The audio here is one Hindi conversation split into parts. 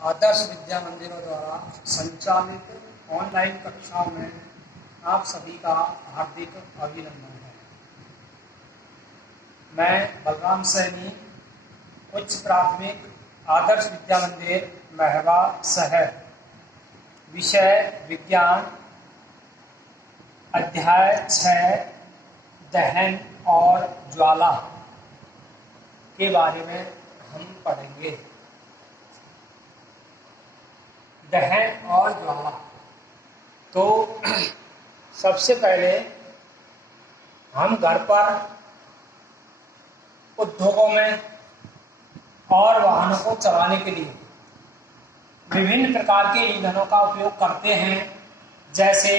आदर्श विद्या मंदिरों द्वारा संचालित ऑनलाइन कक्षाओं में आप सभी का हार्दिक अभिनंदन है। मैं बलराम सैनी उच्च प्राथमिक आदर्श विद्या मंदिर महवा शहर, विषय विज्ञान, अध्याय 6 दहन और ज्वाला के बारे में हम पढ़ेंगे। दहन और ज्वाला। तो सबसे पहले हम घर पर, उद्योगों में और वाहनों को चलाने के लिए विभिन्न प्रकार के ईंधनों का उपयोग करते हैं, जैसे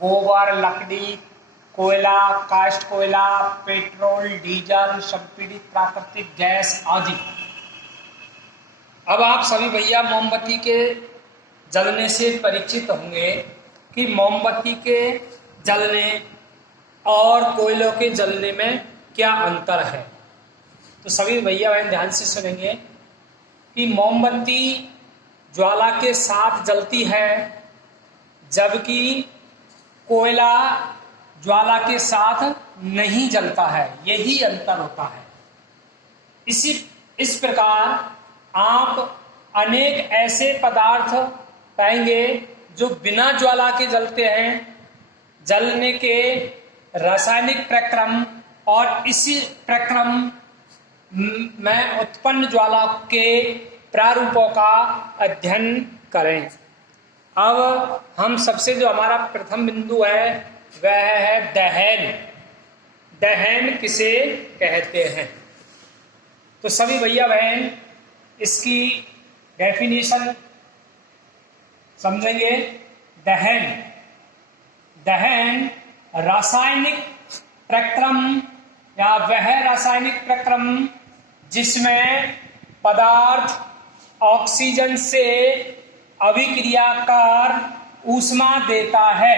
गोबर, लकड़ी, कोयला, काष्ठ कोयला, पेट्रोल, डीजल, संपीड़ित प्राकृतिक गैस आदि। अब आप सभी भैया मोमबत्ती के जलने से परिचित होंगे कि मोमबत्ती के जलने और कोयलों के जलने में क्या अंतर है। तो सभी भैया बहन ध्यान से सुनेंगे कि मोमबत्ती ज्वाला के साथ जलती है, जबकि कोयला ज्वाला के साथ नहीं जलता है। यही अंतर होता है। इस प्रकार आप अनेक ऐसे पदार्थ पाएंगे जो बिना ज्वाला के जलते हैं। जलने के रासायनिक प्रक्रम और इसी प्रक्रम में उत्पन्न ज्वाला के प्रारूपों का अध्ययन करें। अब हम सबसे जो हमारा प्रथम बिंदु है वह है दहन। दहन किसे कहते हैं? तो सभी भैया बहन इसकी डेफिनेशन समझेंगे। दहन दहन रासायनिक प्रक्रम या वह रासायनिक प्रक्रम जिसमें पदार्थ ऑक्सीजन से अभिक्रियाकार ऊष्मा देता है।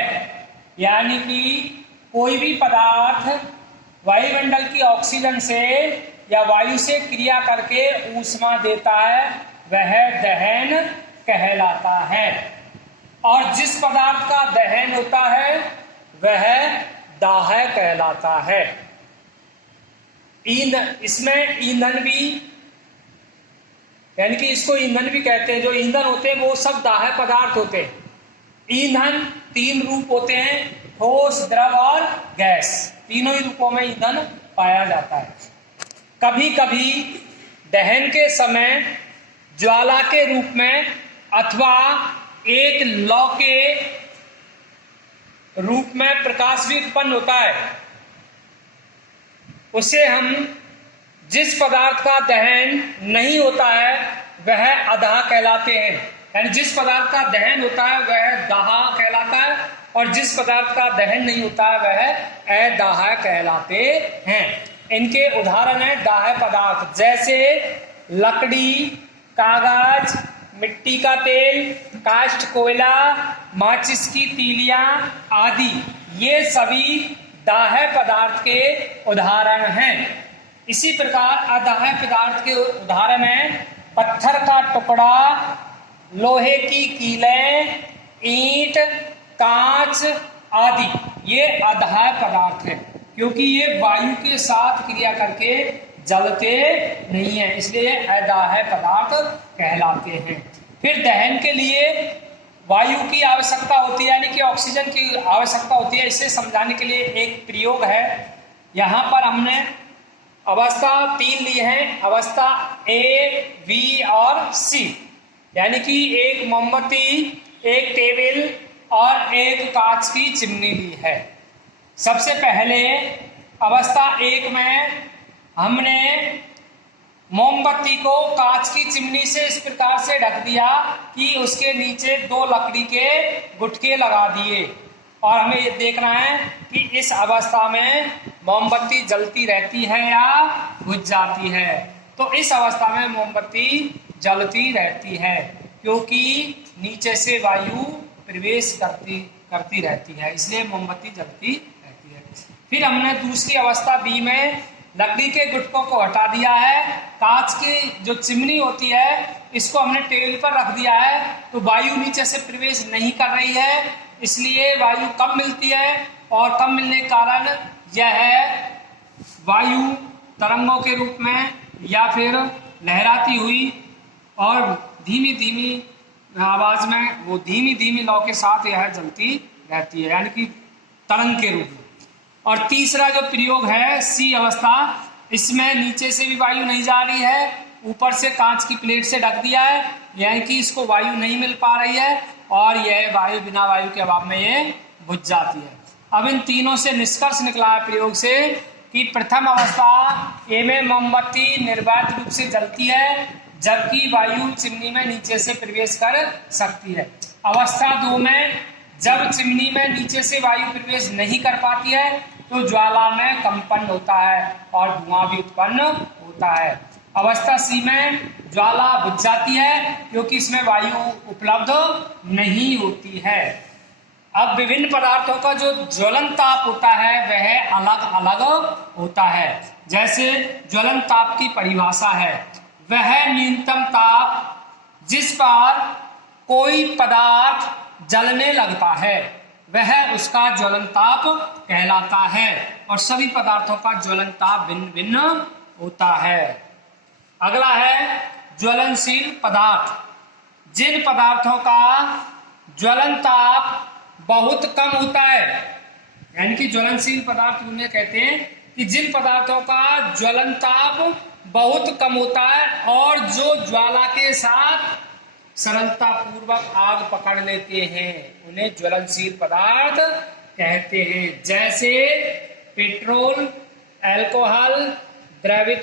यानी कि कोई भी पदार्थ वायुमंडल की ऑक्सीजन से या वायु से क्रिया करके ऊष्मा देता है, वह दहन कहलाता है। और जिस पदार्थ का दहन होता है वह दाह कहलाता है। इसमें ईंधन भी, यानी कि इसको ईंधन भी कहते हैं। जो ईंधन होते हैं वो सब दाह पदार्थ होते हैं। ईंधन 3 रूप होते हैं, ठोस, द्रव और गैस। तीनों ही रूपों में ईंधन पाया जाता है। कभी कभी दहन के समय ज्वाला के रूप में अथवा एक लौ के रूप में प्रकाश भी उत्पन्न होता है। उसे हम, जिस पदार्थ का दहन नहीं होता है वह अदाह कहलाते हैं। यानी जिस पदार्थ का दहन होता है वह दाह कहलाता है, और जिस पदार्थ का दहन नहीं होता है वह अदाह कहलाते हैं। इनके उदाहरण है दाह पदार्थ, जैसे लकड़ी, कागज, मिट्टी का तेल, काष्ठ कोयला, माचिस की तीलियां आदि। ये सभी दाह पदार्थ के उदाहरण हैं। इसी प्रकार अदाह पदार्थ के उदाहरण हैं पत्थर का टुकड़ा, लोहे की कीलें, ईंट, कांच आदि। ये अदाह पदार्थ है, क्योंकि ये वायु के साथ क्रिया करके जलते नहीं है, इसलिए अदाह पदार्थ कहलाते हैं। फिर दहन के लिए वायु की आवश्यकता होती है, यानी कि ऑक्सीजन की आवश्यकता होती है। इसे समझाने के लिए एक प्रयोग है। यहाँ पर हमने अवस्था 3 ली है, अवस्था ए, बी और सी। यानी कि एक मोमबत्ती, एक टेबल और एक कांच की चिमनी ली है। सबसे पहले अवस्था 1 में हमने मोमबत्ती को कांच की चिमनी से इस प्रकार से ढक दिया कि उसके नीचे 2 लकड़ी के गुटके लगा दिए, और हमें ये देखना है कि इस अवस्था में मोमबत्ती जलती रहती है या बुझ जाती है। तो इस अवस्था में मोमबत्ती जलती रहती है, क्योंकि नीचे से वायु प्रवेश करती रहती है, इसलिए मोमबत्ती जलती रहती है। फिर हमने दूसरी अवस्था बी में लकड़ी के गुटकों को हटा दिया है, कांच की जो चिमनी होती है इसको हमने टेबल पर रख दिया है, तो वायु नीचे से प्रवेश नहीं कर रही है, इसलिए वायु कम मिलती है और कम मिलने के कारण यह वायु तरंगों के रूप में या फिर लहराती हुई और धीमी धीमी आवाज में, वो धीमी धीमी लौ के साथ यह जलती रहती है, यानी कि तरंग के रूप में। और तीसरा जो प्रयोग है सी अवस्था, इसमें नीचे से भी वायु नहीं जा रही है, ऊपर से कांच की प्लेट से ढक दिया है, यानी कि इसको वायु नहीं मिल पा रही है और यह वायु बिना वायु के अभाव में ये बुझ जाती है। अब इन तीनों से निष्कर्ष निकला है प्रयोग से कि प्रथम अवस्था ए में मोमबत्ती निर्वात रूप से जलती है, जबकि वायु चिमनी में नीचे से प्रवेश कर सकती है। अवस्था 2 में जब चिमनी में नीचे से वायु प्रवेश नहीं कर पाती है तो ज्वाला में कंपन होता है और धुआं भी उत्पन्न होता है। अवस्था सी में ज्वाला बुझ जाती है क्योंकि इसमें वायु उपलब्ध नहीं होती है। अब विभिन्न पदार्थों का जो ज्वलन ताप होता है वह अलग अलग होता है। जैसे ज्वलन ताप की परिभाषा है, वह न्यूनतम ताप जिस पर कोई पदार्थ जलने लगता है वह उसका ज्वलन ताप कहलाता है और सभी पदार्थों का ज्वलन ताप भिन्न भिन्न होता है। अगला है ज्वलनशील पदार्थ, जिन पदार्थों का ज्वलन ताप बहुत कम होता है, यानी कि ज्वलनशील पदार्थ उन्हें कहते हैं कि जिन पदार्थों का ज्वलन ताप बहुत कम होता है और जो ज्वाला के साथ सरलता पूर्वक आग पकड़ लेते हैं उन्हें ज्वलनशील पदार्थ कहते हैं। जैसे पेट्रोल, अल्कोहल, द्रवित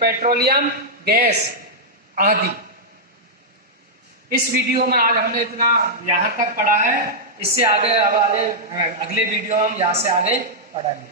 पेट्रोलियम गैस आदि। इस वीडियो में आज हमने इतना यहाँ तक पढ़ा है, इससे आगे अगले वीडियो हम यहाँ से आगे पढ़ेंगे।